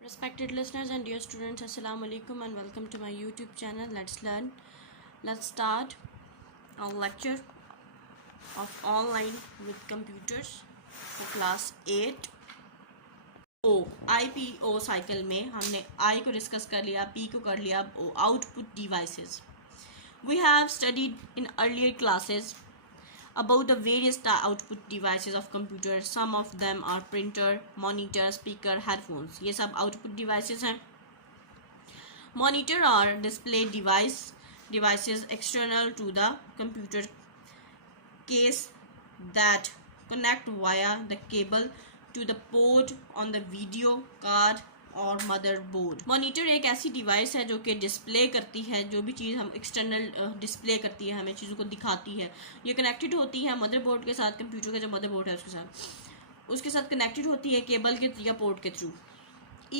Respected listeners and dear students, Assalamu alaikum and welcome to my YouTube channel. Let's learn. Let's start our lecture of online with computers for class 8. IPO cycle में हमने I को discuss कर लिया, P को कर लिया, output devices. We have studied in earlier classes about the various output devices of computer. Some of them are printer, monitor, speaker, headphones. ये सब output devices हैं. Monitor are display devices external to the computer case that connect via the cable to the port on the video card और motherboard. Monitor एक ऐसी device है जो कि display करती है, जो भी चीज़ हम एक्सटर्नल डिस्प्ले करती है, हमें चीज़ों को दिखाती है. ये कनेक्टेड होती है मदरबोर्ड के साथ, कंप्यूटर का जो मदरबोर्ड है उसके साथ कनेक्टेड होती है केबल के या पोर्ट के through.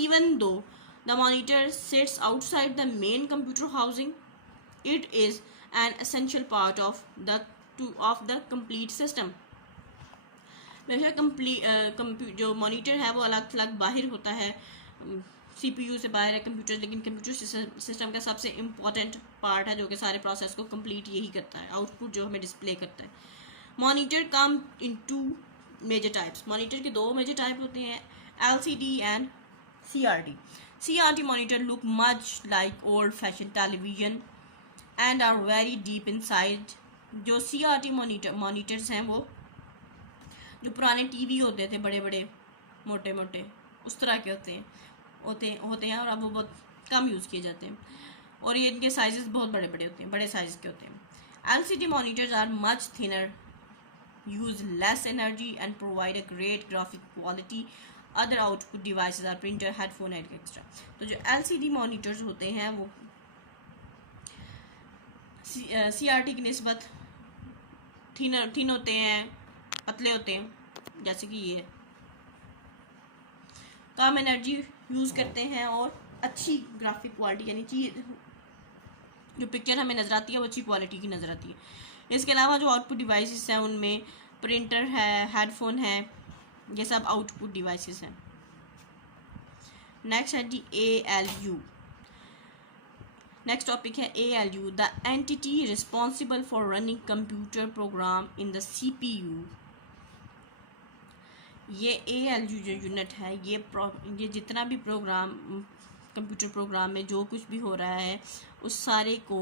Even though the monitor sits outside the main computer housing, it is an essential part of the complete system. वैसे जो मॉनिटर है वो अलग थलग बाहर होता है, CPU से बाहर है कंप्यूटर, लेकिन कंप्यूटर सिस्टम का सबसे इम्पॉर्टेंट पार्ट है जो कि सारे प्रोसेस को कंप्लीट यही करता है, आउटपुट जो हमें डिस्प्ले करता है. Monitor come in 2 major types. Monitor के 2 मेजर टाइप होते हैं, LCD and CRT. CRT monitor look much like old fashion television and are very deep inside. जो CRT मॉनिटर्स हैं वो जो पुराने TV होते थे, बड़े बड़े मोटे मोटे, उस तरह के होते हैं और अब वो बहुत कम यूज़ किए जाते हैं, और ये इनके साइजेस बहुत बड़े बड़े होते हैं, बड़े साइज़ के होते हैं. LCD monitors are much thinner, use less energy and provide a great graphic quality. Other output devices are printer, headphone and extra. तो जो LCD मॉनिटर्स होते हैं वो CRT की निस्बत थिन होते हैं, पतले होते हैं, जैसे कि ये कम एनर्जी यूज़ करते हैं और अच्छी ग्राफिक क्वालिटी, यानी चीज़ जो पिक्चर हमें नज़र आती है वो अच्छी क्वालिटी की नज़र आती है. इसके अलावा जो आउटपुट डिवाइसेस हैं उनमें प्रिंटर है, हेडफोन है, ये सब आउटपुट डिवाइसेस हैं. नेक्स्ट है जी ALU. नेक्स्ट टॉपिक है ALU, the entity responsible for running computer program in the CPU. ये ALU जो यूनिट है ये जितना भी प्रोग्राम कंप्यूटर प्रोग्राम में जो कुछ भी हो रहा है उस सारे को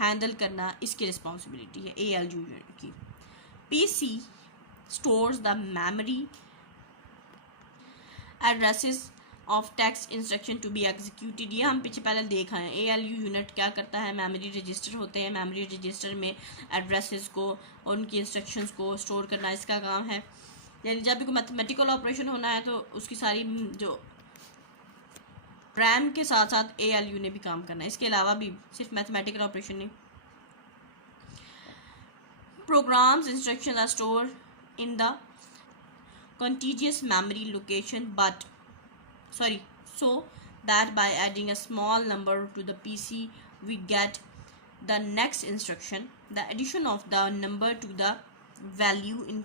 हैंडल करना इसकी रिस्पॉन्सिबिलिटी है ALU यूनिट की. PC stores the memory addresses of text instruction to be executed. ये हम पहले देखा है. ALU यूनिट क्या करता है, मेमोरी रजिस्टर होते हैं, मेमोरी रजिस्टर में एड्रेसेस को और उनकी इंस्ट्रक्शंस को स्टोर करना इसका काम है. यानी जब भी कोई मैथमेटिकल ऑपरेशन होना है तो उसकी सारी जो रैम के साथ साथ ALU ने भी काम करना है. इसके अलावा भी सिर्फ मैथमेटिकल ऑपरेशन नहीं. Programs instructions are store in the contiguous memory location so that by adding a small number to the PC we get the next instruction. The addition of the number to the value in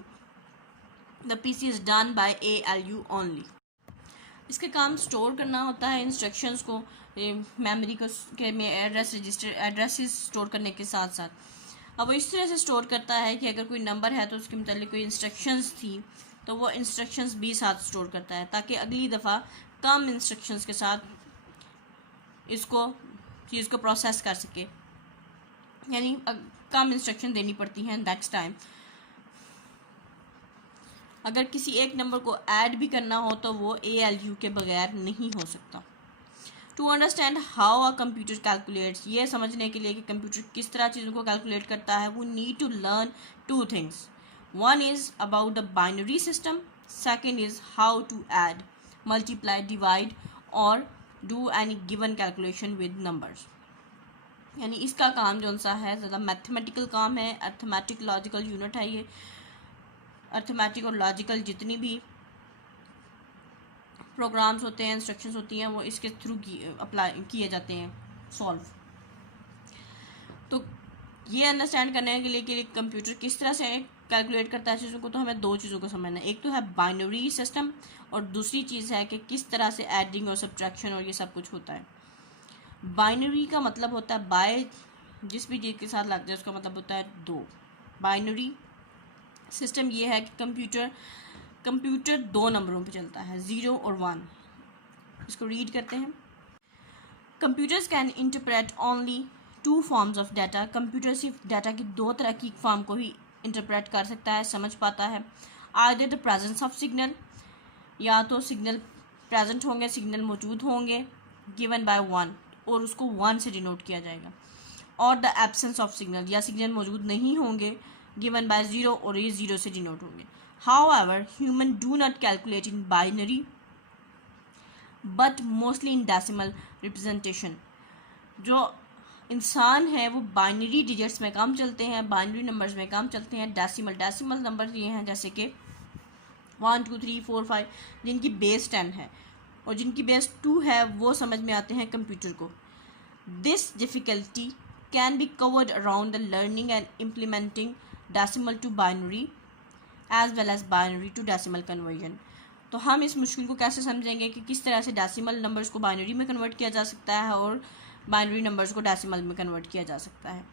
the PC is done by ALU only. इसके काम store करना होता है instructions को memory को के में addresses store करने के साथ साथ. अब वो इस तरह से स्टोर करता है कि अगर कोई नंबर है तो उसके मतलब कोई इंस्ट्रक्शंस थी तो वो इंस्ट्रक्शंस भी साथ स्टोर करता है, ताकि अगली दफ़ा कम इंस्ट्रक्शंस के साथ इसको चीज़ को प्रोसेस कर सके, यानी कम इंस्ट्रक्शन देनी पड़ती हैं नेक्स्ट टाइम. अगर किसी एक नंबर को ऐड भी करना हो तो वो ALU के बगैर नहीं हो सकता. To understand how a computer calculates, ये समझने के लिए कि कंप्यूटर किस तरह चीज़ों को कैलकुलेट करता है, वो need to learn 2 things. One is about the binary system, second is how to add, multiply, divide or do any given calculation with numbers. यानी इसका काम जो सा है ज़्यादा मैथमेटिकल काम है, अर्थमेटिक लॉजिकल यूनिट है ये. अर्थमेटिक और लॉजिकल जितनी भी प्रोग्राम्स होते हैं, इंस्ट्रक्शंस होती हैं, वो इसके थ्रू अप्लाई किए जाते हैं, सॉल्व. तो ये अंडरस्टैंड करने के लिए कि कंप्यूटर किस तरह से कैलकुलेट करता है चीज़ों को, तो हमें दो चीज़ों को समझना है। एक तो है बाइनरी सिस्टम और दूसरी चीज़ है कि किस तरह से एडिंग और सब्ट्रैक्शन और ये सब कुछ होता है। बाइनरी का मतलब होता है बाय, जिस भी चीज़ के साथ लगता है उसका मतलब होता है दो। बाइनरी सिस्टम ये है कि कंप्यूटर दो नंबरों पे चलता है, 0 और 1। इसको रीड करते हैं। Computers can interpret only two forms of data. Computer सिर्फ डाटा की दो तरह की फॉर्म को ही इंटरप्रेट कर सकता है, समझ पाता है। Either the presence of signal, या तो सिग्नल प्रेजेंट होंगे, सिग्नल मौजूद होंगे, गिवन बाय 1 और उसको 1 से डिनोट किया जाएगा, और द एब्सेंस ऑफ सिग्नल, या सिग्नल मौजूद नहीं होंगे, गिवन बाय 0 और ये 0 से डिनोट होंगे। However human do not calculate in binary but mostly in decimal representation. जो इंसान है वो बाइनरी डिजिट्स में काम चलते हैं, बाइनरी नंबर्स में काम चलते हैं। डेसिमल नंबर ये हैं जैसे कि 1 2 3 4 5, जिनकी बेस 10 है और जिनकी बेस 2 है, वो समझ में आते हैं कंप्यूटर को। This difficulty can be covered around the learning and implementing decimal to binary as well as binary to decimal conversion. तो हम इस मुश्किल को कैसे समझेंगे कि किस तरह से डेसिमल नंबर्स को बाइनरी में कन्वर्ट किया जा सकता है और बाइनरी नंबर्स को डेसिमल में कन्वर्ट किया जा सकता है,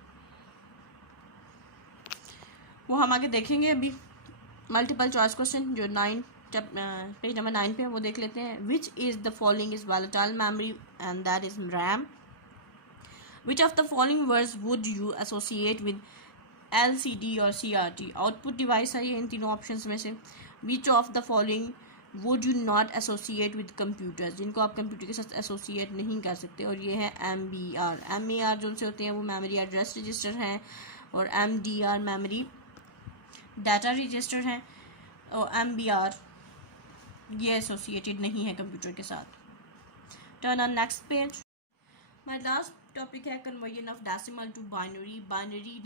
वो हम आगे देखेंगे। अभी मल्टीपल चॉइस क्वेश्चन जो पेज नंबर 9 पे है वो देख लेते हैं। Which is the following is volatile memory and that is RAM. Which of the following words would you associate with LCD और CRT। आउटपुट डिवाइस है ये इन तीनों ऑप्शंस में से। Which of the following would you not associate with computers, जिनको आप computer के साथ एसोसिएट नहीं कर सकते, और ये है MBR जो से होते हैं वो मेमोरी एड्रेस रजिस्टर हैं, और MDR मेमोरी डाटा रजिस्टर हैं, और MBR ये एसोसिएटेड नहीं है कंप्यूटर के साथ। Turn on next page. My last topic है conversion of decimal to binary.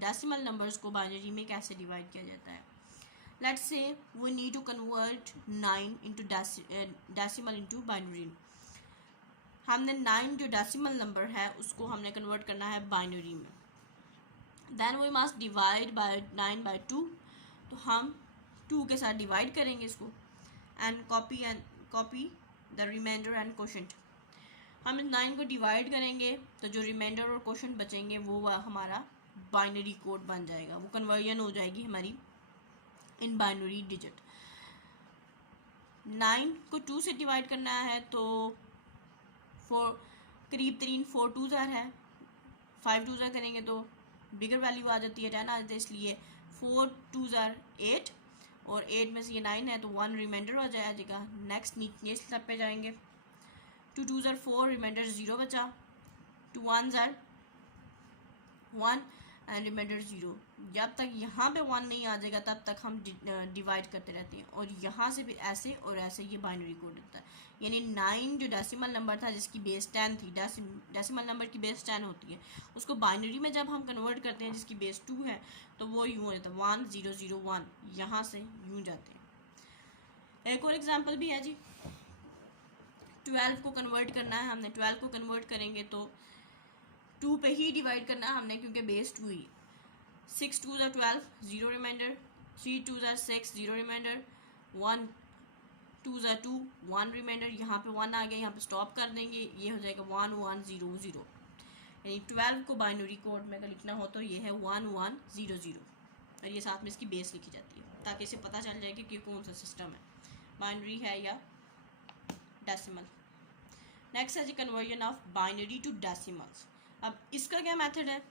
Decimal numbers को बाइनरी में कैसे डिवाइड किया जाता है। Let's say we need to convert 9 into decimal into binary. हमने 9 जो डेसिमल नंबर है उसको हमने कन्वर्ट करना है बाइनरी में। Then we must divide by 9 by 2। तो हम 2 के साथ डिवाइड करेंगे इसको, and copy the remainder and quotient. हम 9 को डिवाइड करेंगे तो जो रिमाइंडर और क्वोशंट बचेंगे वो हमारा बाइनरी कोड बन जाएगा, वो कन्वर्जन हो जाएगी हमारी इन बाइनरी डिजिट। 9 को 2 से डिवाइड करना है तो 4 करीब 4 2 है, 5 2 करेंगे तो बिगर वैल्यू आ जाती है, 10 आ जाता है, इसलिए 4 2 8, और 8 में से ये 9 है तो 1 रिमाइंडर हो जाएगा। नेक्स्ट नीचे स्टेप पे जाएंगे। 2 2 4, रिमाइंडर 0 बचा, 2 1 1 एंड रिमाइंडर 0। जब तक यहाँ पे 1 नहीं आ जाएगा तब तक हम डिवाइड करते रहते हैं, और यहाँ से भी ऐसे और ऐसे ये बाइनरी कोड होता है। यानी 9 जो डेसिमल नंबर था जिसकी बेस 10 थी, डेसिमल नंबर की बेस 10 होती है, उसको बाइनरी में जब हम कन्वर्ट करते हैं जिसकी बेस 2 है तो वो यूँ हो जाता है 1 0 0 1, यहाँ से यूँ जाते हैं। एक और एग्जाम्पल भी है जी। 12 को कन्वर्ट करना है हमने। 12 को कन्वर्ट करेंगे तो 2 पे ही डिवाइड करना है हमने क्योंकि बेस 2 ही। 6 2 12, 0 रिमाइंडर, 3 2 6, 0 रिमाइंडर, 1 2 2, 1 रिमाइंडर, यहाँ पे 1 आ गया, यहाँ पे स्टॉप कर देंगे, ये हो जाएगा 1 1 0 0। यानी 12 को बाइनरी कोड में अगर लिखना हो तो ये है 1 1 0 0, और ये साथ में इसकी बेस लिखी जाती है ताकि इसे पता चल जाए कि कौन सा सिस्टम है, बाइनरी है या डेसिमल। नेक्स्ट है जी conversion of binary to decimals. अब इसका क्या मेथड है।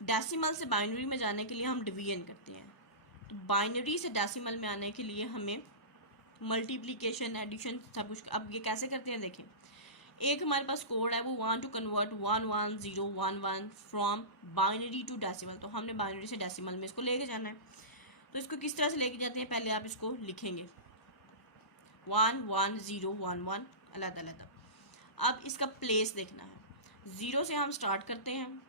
डेसिमल से बाइनरी में जाने के लिए हम डिवीजन करते हैं, तो बाइनरी से डेसिमल में आने के लिए हमें मल्टीप्लिकेशन एडिशन सब कुछ। अब ये कैसे करते हैं देखें। एक हमारे पास कोड है, वो want to convert 1 1 0 1 1 from binary to decimal. तो हमने बाइनरी से डेसिमल में इसको लेके जाना है। तो इसको किस तरह से लेके जाते हैं, पहले आप इसको लिखेंगे 1 1 0 1 1 अलग अलग। अब इसका प्लेस देखना है। 0 से हम स्टार्ट करते हैं,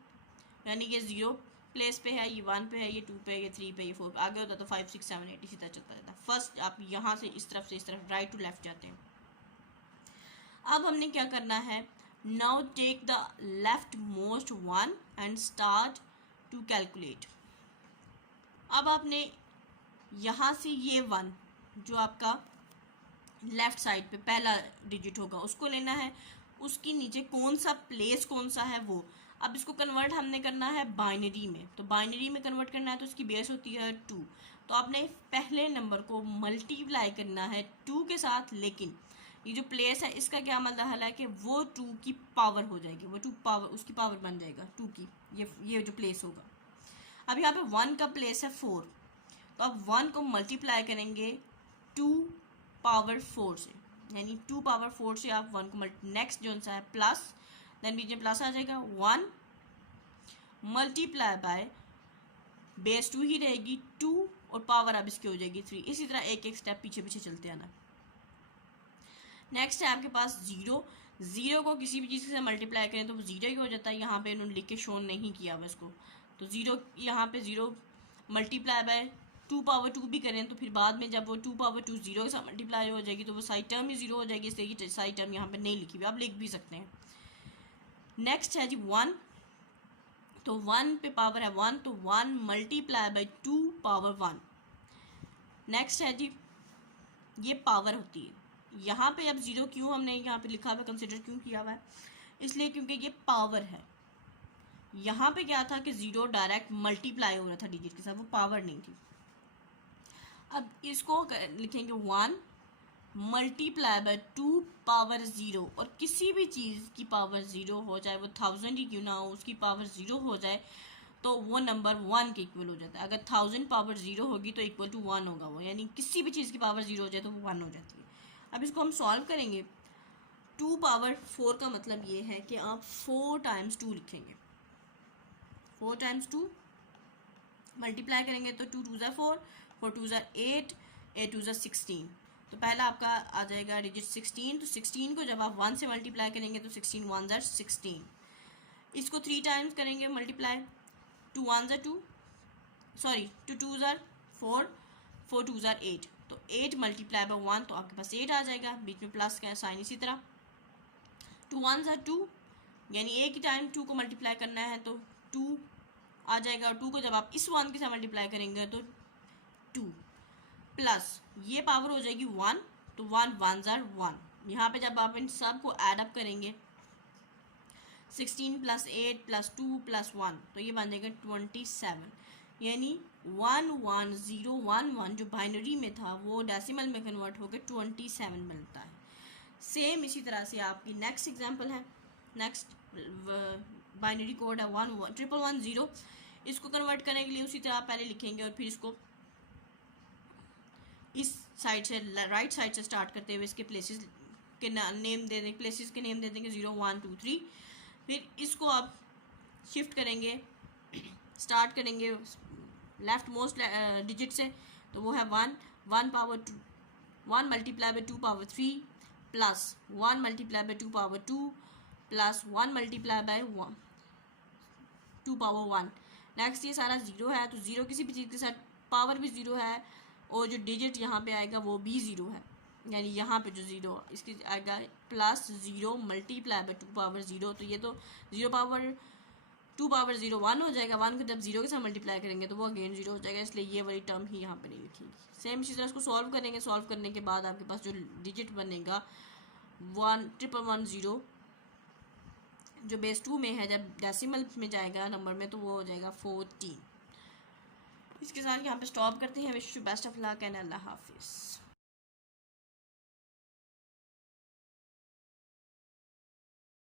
यानी कि 0 प्लेस पे है, ये 1 पे है, ये 2 पे है, ये 3 पे, ये 4 पे, आगे होता है तो 5 6 7 8 इसी तरह चलता रहता है। फर्स्ट आप यहाँ से इस तरफ राइट टू लेफ्ट जाते हैं। अब हमने क्या करना है, now take the left most 1 and start to calculate. अब आपने यहाँ से ये 1 जो आपका लेफ्ट साइड पे पहला डिजिट होगा उसको लेना है, उसकी नीचे कौन सा प्लेस कौन सा है वो। अब इसको कन्वर्ट हमने करना है बाइनरी में, तो बाइनरी में कन्वर्ट करना है तो इसकी बेस होती है 2। तो आपने पहले नंबर को मल्टीप्लाई करना है 2 के साथ, लेकिन ये जो प्लेस है इसका क्या मतलब है कि वो 2 की पावर हो जाएगी, वो 2 पावर उसकी पावर बन जाएगा 2 की, ये जो प्लेस होगा। अब यहाँ पे 1 का प्लेस है 4, तो अब 1 को मल्टीप्लाई करेंगे 2 पावर 4 से, यानी 2 पावर 4 से आप 1 को नेक्स्ट जो सा है प्लस, देन बीच में प्लस आ जाएगा 1 मल्टीप्लाई बाय बेस 2 ही रहेगी 2 और पावर अब इसकी हो जाएगी 3। इसी तरह एक एक स्टेप पीछे पीछे चलते आना। नेक्स्ट है आपके पास 0 को किसी भी चीज़ से मल्टीप्लाई करें तो वो 0 ही हो जाता है। यहाँ पे इन्होंने लिख के शो नहीं किया हुआ इसको, तो 0 यहाँ पे 0 मल्टीप्लाई बाय 2 पावर 2 भी करें तो फिर बाद में जब वो 2 पावर 2 0 के साथ मल्टीप्लाई हो जाएगी तो वो साइड टर्म ही 0 हो जाएगी, इसलिए साइड टर्म यहाँ पे नहीं लिखी हुई, आप लिख भी सकते हैं। नेक्स्ट है जी 1, तो 1 पे पावर है 1, तो 1 मल्टीप्लाई बाय 2 पावर 1। नेक्स्ट है जी ये पावर होती है, यहाँ पे अब 0 क्यों हमने यहाँ पे लिखा हुआ कंसिडर क्यों किया हुआ है, इसलिए क्योंकि ये पावर है। यहाँ पे क्या था कि 0 डायरेक्ट मल्टीप्लाई हो रहा था डिजिट के साथ, वो पावर नहीं थी। अब इसको लिखेंगे 1 मल्टीप्लाई बाय 2 पावर 0, और किसी भी चीज़ की पावर 0 हो जाए, वो 1000 ही क्यों ना हो, उसकी पावर 0 हो जाए तो वो नंबर 1 के इक्वल हो जाता है। अगर 1000 पावर 0 होगी तो इक्वल टू 1 होगा वो, यानी किसी भी चीज़ की पावर 0 हो जाए तो वो 1 हो जाती है। अब इसको हम सॉल्व करेंगे। 2 पावर 4 का मतलब ये है कि आप 4 टाइम्स 2 लिखेंगे, 4 टाइम्स 2 मल्टीप्लाई करेंगे तो 2 2 4, 4 2 8, 8 2 16। तो पहला आपका आ जाएगा डिजिट 16, तो 16 को जब आप 1 से मल्टीप्लाई करेंगे तो 16 1 16। इसको 3 टाइम्स करेंगे मल्टीप्लाई, 2 1 2 सॉरी 2 2 4, 4 2 8, तो 8 मल्टीप्लाई बाय 1 तो आपके पास 8 आ जाएगा, बीच में प्लस का साइन। इसी तरह 2 1 2, यानी एक ही टाइम 2 को मल्टीप्लाई करना है तो 2 आ जाएगा, और 2 को जब आप इस 1 के साथ मल्टीप्लाई करेंगे तो 2 प्लस ये पावर हो जाएगी 1, तो 1 1 1। यहाँ पे जब आप इन सब को ऐड अप करेंगे 16 प्लस 8 प्लस 2 प्लस 1 तो ये बन जाएगा 27, यानी 1 1 0 1 1 जो बाइनरी में था वो डेसिमल में कन्वर्ट होकर 27 मिलता है। सेम इसी तरह से आपकी नेक्स्ट एग्जांपल है, नेक्स्ट बाइनरी कोड है 1 1 1 1 0। इसको कन्वर्ट करने के लिए उसी तरह पहले लिखेंगे और फिर इसको इस साइड से राइट साइड से स्टार्ट करते हुए इसके प्लेसेस के नेम दे देंगे, प्लेसेस के नेम दे देंगे 0 1 2 3। फिर इसको आप शिफ्ट करेंगे, स्टार्ट करेंगे लेफ्ट मोस्ट डिजिट से, तो वो है 1 1 power 2 1 multiply by 2 power 3 plus 1 multiply by 2 power 2 plus 1 multiply by 2 power 1। Next ये सारा 0 है, तो 0 किसी भी चीज़ के साथ पावर भी 0 है, और जो डिजिट यहाँ पे आएगा वो भी 0 है, यानी यहाँ पे जो 0 इसकी आएगा प्लस 0 मल्टीप्लाई बाय 2 पावर 0, तो ये तो 0 पावर 2 पावर 0 1 हो जाएगा, 1 को जब 0 के साथ मल्टीप्लाई करेंगे तो वो अगेन 0 हो जाएगा, इसलिए ये वाली टर्म ही यहाँ पे नहीं लिखेगी। सेम इसी तरह इसको सॉल्व करेंगे, सॉल्व करने के बाद आपके पास जो डिजिट बनेगा 1 1 1 0 जो बेस 2 में है, जब डेसिमल में जाएगा नंबर में तो वो हो जाएगा 14। इसके साथ यहाँ पे स्टॉप करते हैं। Wish you best of luck and अल्लाह हाफिज़।